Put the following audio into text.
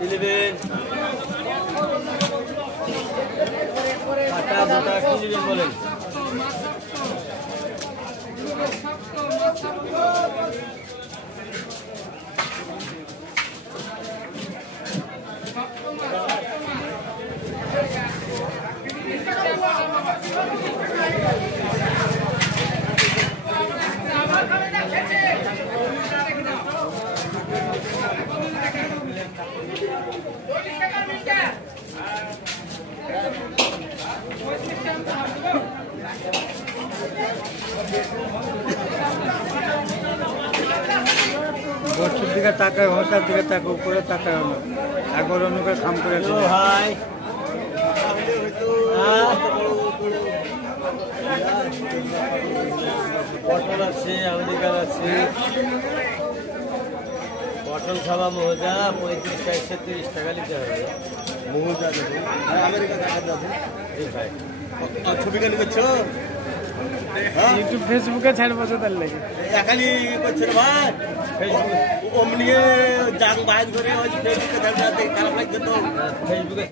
11 কাটা গোটা কি নিবেন বলেন বছর দিকে তাকায় হঠাৎ দিকে তাকে উপরে তাকায় না একবার অন্যকে খাম করে ভাই পটল আছে আমেরিকান আছে পটল খাওয়া মজা 35-30 টাকা নিতে হবে মজা দেবে আমেরিকা টাকা দেবে এই ভাই ছবি কেন করছো ইউটিউব ফেসবুকে ছাড়বো তো তার লাগে একালি করছে ভাই ফেসবুক অমনি জাং বাইর করে ফেসবুকে খারাপ লাগছে তো ফেসবুকে